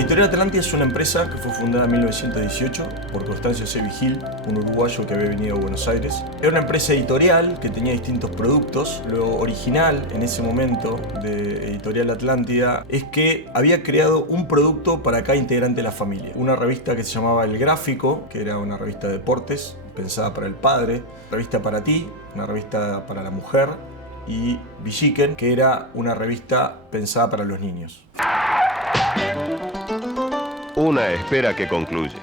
Editorial Atlántida es una empresa que fue fundada en 1918 por Constancio C. Vigil, un uruguayo que había venido a Buenos Aires. Era una empresa editorial que tenía distintos productos. Lo original en ese momento de Editorial Atlántida es que había creado un producto para cada integrante de la familia. Una revista que se llamaba El Gráfico, que era una revista de deportes pensada para el padre, Revista para ti, una revista para la mujer, y Villiquen, que era una revista pensada para los niños. Una espera que concluye.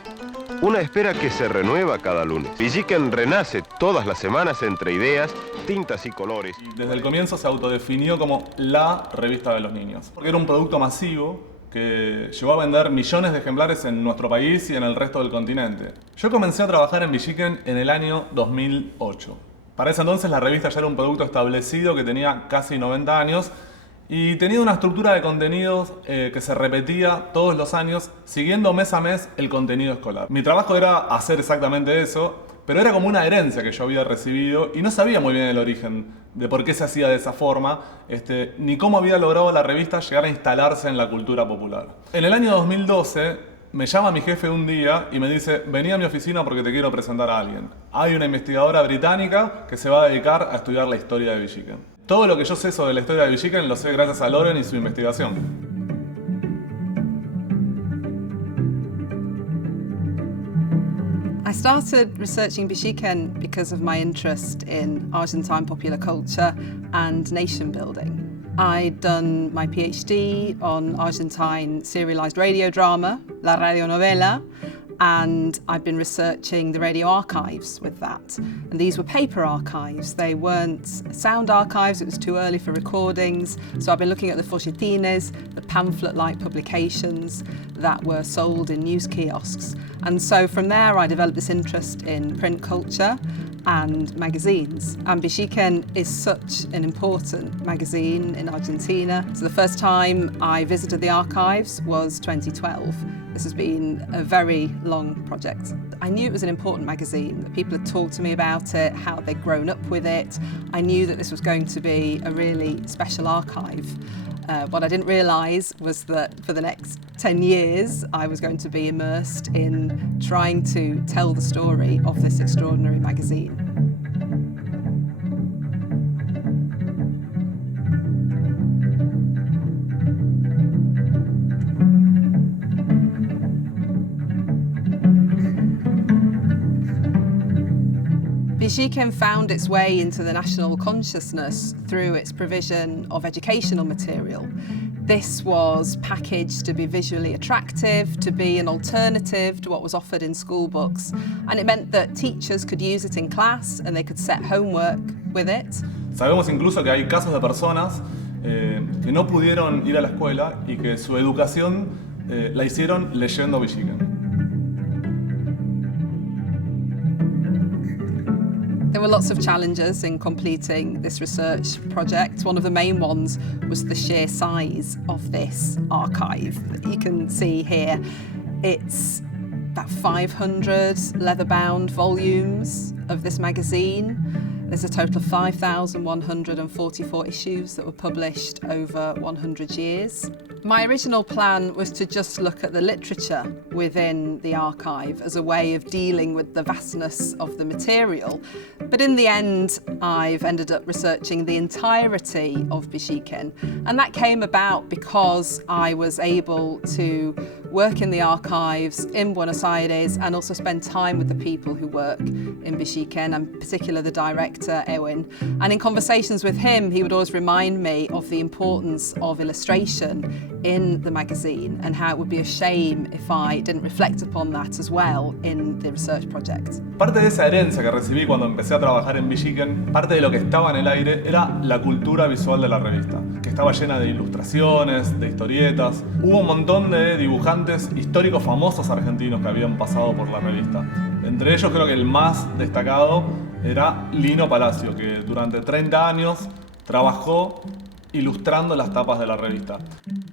Una espera que se renueva cada lunes. Villiquen renace todas las semanas entre ideas, tintas y colores. Desde el comienzo se autodefinió como la revista de los niños, porque era un producto masivo que llegó a vender millones de ejemplares en nuestro país y en el resto del continente. Yo comencé a trabajar en Villiquen en el año 2008. Para ese entonces la revista ya era un producto establecido que tenía casi 90 años y tenía una estructura de contenidos que se repetía todos los años, siguiendo mes a mes el contenido escolar. Mi trabajo era hacer exactamente eso, pero era como una herencia que yo había recibido y no sabía muy bien el origen de por qué se hacía de esa forma, ni cómo había logrado la revista llegar a instalarse en la cultura popular. En el año 2012 me llama mi jefe un día y me dice: vení a mi oficina porque te quiero presentar a alguien. Hay una investigadora británica que se va a dedicar a estudiar la historia de Villiquen. Todo lo que yo sé sobre la historia de Villiquen lo sé gracias a Loren y su investigación. I started researching Villiquen because of my interest in Argentine popular culture and nation building. I'd done my PhD on Argentine serialized radio drama, La Radionovela, and I've been researching the radio archives with that. And these were paper archives. They weren't sound archives, it was too early for recordings. So I've been looking at the folletines, the pamphlet-like publications that were sold in news kiosks. And so from there I developed this interest in print culture and magazines. And Villiquen is such an important magazine in Argentina. So the first time I visited the archives was 2012. This has been a very long project. I knew it was an important magazine, that people had talked to me about it, how they'd grown up with it. I knew that this was going to be a really special archive. What I didn't realise was that for the next 10 years I was going to be immersed in trying to tell the story of this extraordinary magazine. Villiquen found its way into the national consciousness through its provision of educational material. This was packaged to be visually attractive, to be an alternative to what was offered in school books, and it meant that teachers could use it in class and they could set homework with it. Sabemos incluso que hay casos de personas que no pudieron ir a la escuela y que su educación la hicieron leyendo Villiquen. There were lots of challenges in completing this research project. One of the main ones was the sheer size of this archive that you can see here. It's about 500 leather-bound volumes of this magazine. There's a total of 5,144 issues that were published over 100 years. My original plan was to just look at the literature within the archive as a way of dealing with the vastness of the material. But in the end, I've ended up researching the entirety of Villiquen. And that came about because I was able to work in the archives in Buenos Aires and also spend time with the people who work in Villiquen, and in particular the director, Erwin. And in conversations with him, he would always remind me of the importance of illustration in the magazine and how it would be a shame if I didn't reflect upon that as well in the research project. Parte de esa herencia que recibí cuando empecé a trabajar en Villiquen, parte de lo que estaba en el aire era la cultura visual de la revista, que estaba llena de ilustraciones, de historietas. Hubo un montón de dibujantes históricos famosos argentinos que habían pasado por la revista. Entre ellos creo que el más destacado era Lino Palacio, que durante 30 años trabajó ilustrando las tapas de la revista.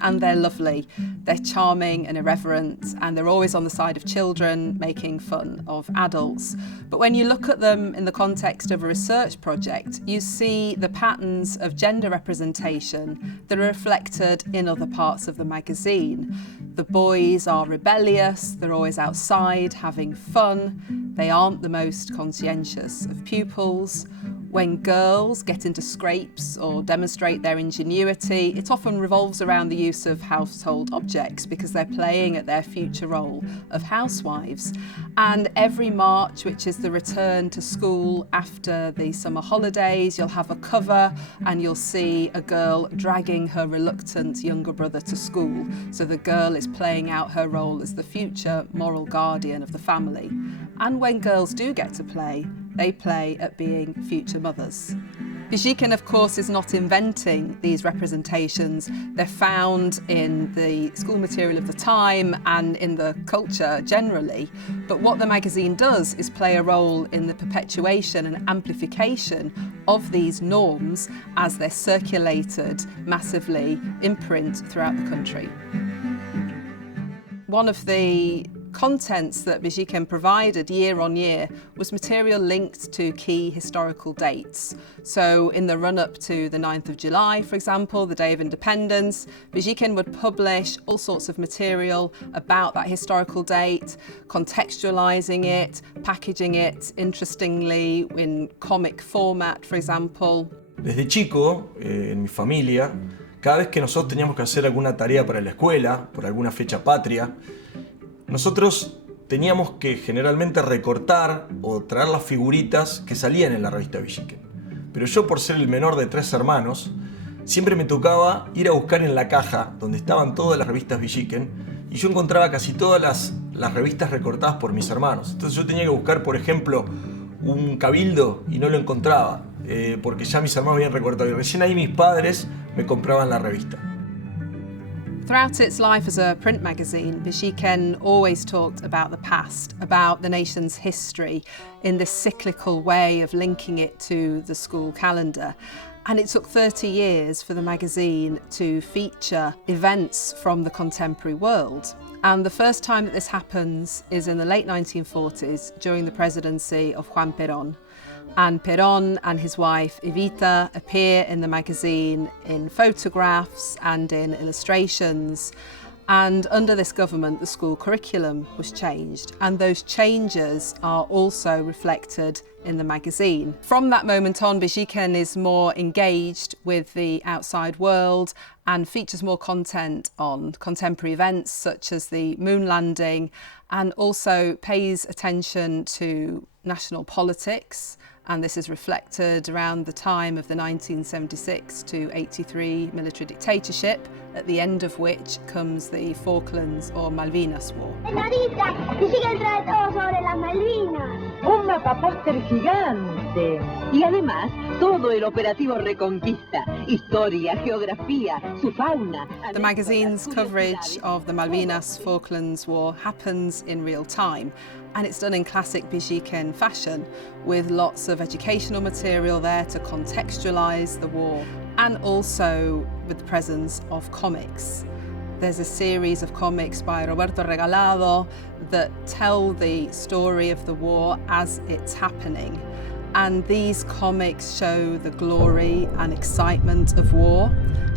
and they're lovely. They're charming and irreverent, and they're always on the side of children, making fun of adults. But when you look at them in the context of a research project, you see the patterns of gender representation that are reflected in other parts of the magazine. The boys are rebellious, they're always outside having fun, they aren't the most conscientious of pupils. When girls get into scrapes or demonstrate their ingenuity, it often revolves around the use of household objects because they're playing at their future role of housewives. And every March, which is the return to school after the summer holidays, you'll have a cover and you'll see a girl dragging her reluctant younger brother to school. So the girl is playing out her role as the future moral guardian of the family. And when girls do get to play, they play at being future mothers. Bijiken, of course, is not inventing these representations. They're found in the school material of the time and in the culture generally. But what the magazine does is play a role in the perpetuation and amplification of these norms as they're circulated massively in print throughout the country. One of the contents that Bijiken provided year on year was material linked to key historical dates. So in the run-up to the 9th of July, for example, the Day of Independence, Bijiken would publish all sorts of material about that historical date, contextualizing it, packaging it interestingly in comic format, for example. Desde chico, en mi familia, cada vez que nosotros teníamos que hacer alguna tarea para la escuela, por alguna fecha patria, nosotros teníamos que generalmente recortar o traer las figuritas que salían en la revista Bijiken. Pero yo, por ser el menor de 3 hermanos, siempre me tocaba ir a buscar en la caja donde estaban todas las revistas Bijiken y yo encontraba casi todas las revistas recortadas por mis hermanos. Entonces yo tenía que buscar, por ejemplo, un Cabildo y no lo encontraba porque ya mis hermanos habían recortado y recién ahí mis padres me compraban la revista. Throughout its life as a print magazine, Bijiken always talked about the past, about the nation's history, in this cyclical way of linking it to the school calendar. And it took 30 years for the magazine to feature events from the contemporary world. And the first time that this happens is in the late 1940s, during the presidency of Juan Perón. And Perón and his wife Evita appear in the magazine in photographs and in illustrations. And under this government, the school curriculum was changed, and those changes are also reflected in the magazine. From that moment on, Bijiken is more engaged with the outside world and features more content on contemporary events such as the moon landing, and also pays attention to national politics. And this is reflected around the time of the 1976 to 83 military dictatorship, at the end of which comes the Falklands or Malvinas War. Señorita, Bijiken trae todo sobre las Malvinas. Un mapapóster gigante. Y además, todo el operativo Reconquista. Historia, geografía, su fauna. The magazine's coverage of the Malvinas Falklands War happens in real time. And it's done in classic Bijiken fashion, with lots of educational material there to contextualise the war, and also with the presence of comics. There's a series of comics by Roberto Regalado that tell the story of the war as it's happening. And these comics show the glory and excitement of war,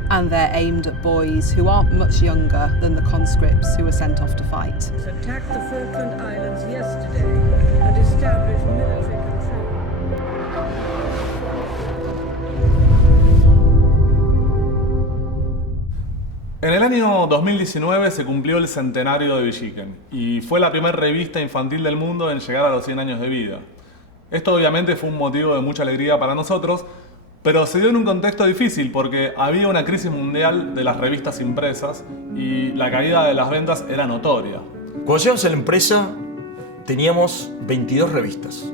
and they're aimed at boys who aren't much younger than the conscripts who were sent off to fight. Attacked the Falkland Islands yesterday and established military control. En el año 2019 se cumplió el centenario de Bijiken y fue la primera revista infantil del mundo en llegar a los 100 años de vida. Esto obviamente fue un motivo de mucha alegría para nosotros, pero se dio en un contexto difícil porque había una crisis mundial de las revistas impresas y la caída de las ventas era notoria. Cuando llegamos a la empresa teníamos 22 revistas.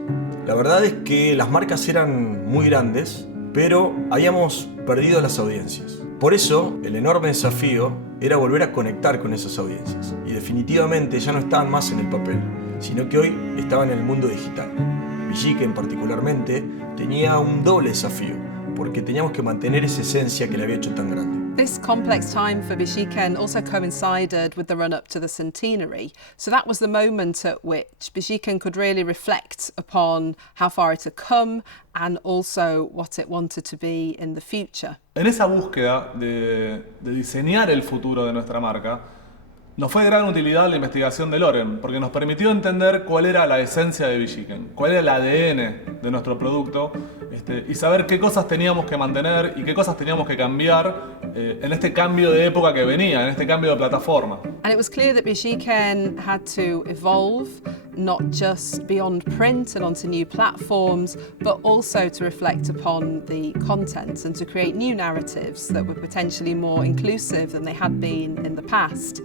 La verdad es que las marcas eran muy grandes, pero habíamos perdido las audiencias. Por eso el enorme desafío era volver a conectar con esas audiencias. Y definitivamente ya no estaban más en el papel, sino que hoy estaban en el mundo digital. Bijiken particularmente tenía un doble desafío, porque teníamos que mantener esa esencia que le había hecho tan grande. This complex time for Bichiken also coincided with the run-up to the centenary. So that was the moment at which Bichiken could really reflect upon how far it had come and also what it wanted to be in the future. En esa búsqueda de diseñar el futuro de nuestra marca, nos fue de gran utilidad la investigación de Loren, porque nos permitió entender cuál era la esencia de Bichiken, cuál era el ADN de nuestro producto, y saber qué cosas teníamos que mantener y qué cosas teníamos que cambiar en este cambio de época que venía, en este cambio de plataforma. And it was clear that Bichiken had to evolve, not just beyond print and onto new platforms, but also to reflect upon the content and to create new narratives that were potentially more inclusive than they had been in the past.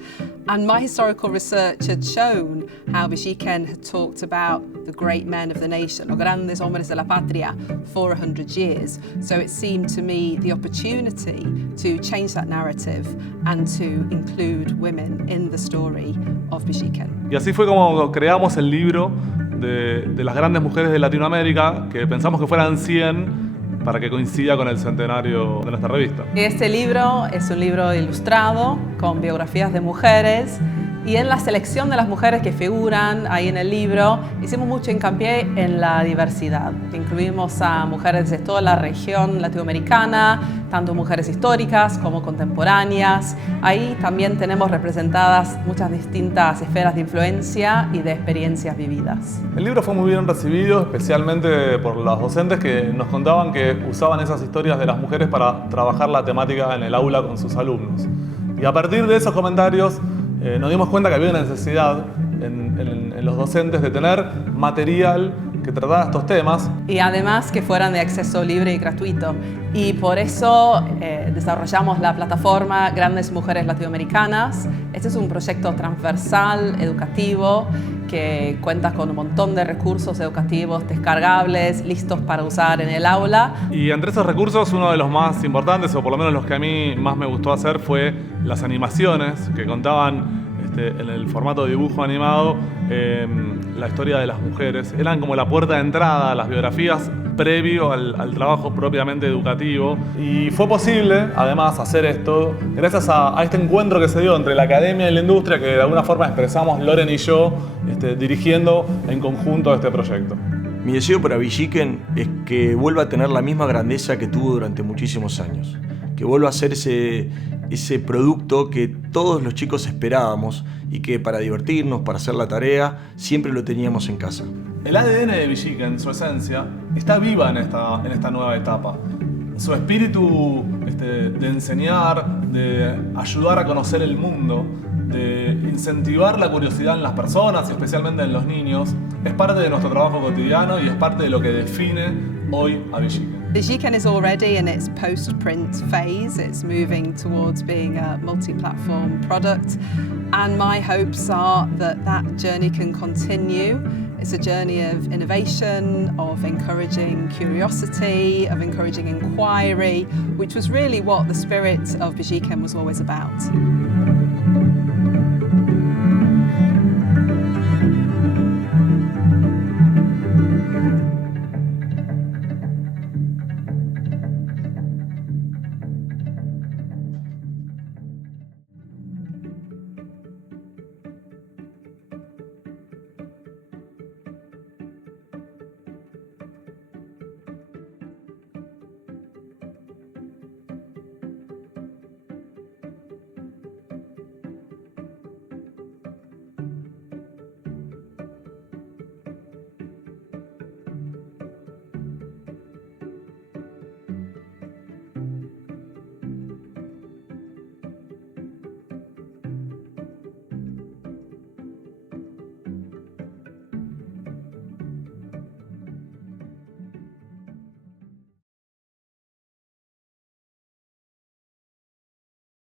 And my historical research had shown how Bichiken had talked about the great men of the nation, los grandes hombres de la patria, for 100 years. So it seemed to me the opportunity to change that narrative and to include women in the story of Bichiken. Y así fue como creamos el libro de las grandes mujeres de Latinoamérica, que pensamos que fueran 100 para que coincida con el centenario de nuestra revista. Este libro es un libro ilustrado con biografías de mujeres y en la selección de las mujeres que figuran ahí en el libro hicimos mucho hincapié en la diversidad. Incluimos a mujeres de toda la región latinoamericana, tanto mujeres históricas como contemporáneas. Ahí también tenemos representadas muchas distintas esferas de influencia y de experiencias vividas. El libro fue muy bien recibido, especialmente por los docentes que nos contaban que usaban esas historias de las mujeres para trabajar la temática en el aula con sus alumnos. Y a partir de esos comentarios nos dimos cuenta que había una necesidad en los docentes de tener material que tratara estos temas. Y además que fueran de acceso libre y gratuito. Y por eso desarrollamos la plataforma Grandes Mujeres Latinoamericanas. Este es un proyecto transversal, educativo, que cuenta con un montón de recursos educativos descargables, listos para usar en el aula. Y entre esos recursos, uno de los más importantes, o por lo menos los que a mí más me gustó hacer, fue las animaciones que contaban en el formato de dibujo animado la historia de las mujeres. Eran como la puerta de entrada a las biografías previo al trabajo propiamente educativo. Y fue posible, además, hacer esto gracias a este encuentro que se dio entre la academia y la industria, que de alguna forma expresamos Loren y yo dirigiendo en conjunto este proyecto. Mi deseo para Bichiken es que vuelva a tener la misma grandeza que tuvo durante muchísimos años. Que vuelva a ser ese producto que todos los chicos esperábamos y que para divertirnos, para hacer la tarea, siempre lo teníamos en casa. El ADN de Bichiken, su esencia, está viva en esta nueva etapa. Su espíritu de enseñar, de ayudar a conocer el mundo, de incentivar la curiosidad en las personas y especialmente en los niños, es parte de nuestro trabajo cotidiano y es parte de lo que define hoy a Bichiken. Bichiken is already in its post-print phase. It's moving towards being a multi-platform product. And my hopes are that that journey can continue. It's a journey of innovation, of encouraging curiosity, of encouraging inquiry, which was really what the spirit of Bichiken was always about.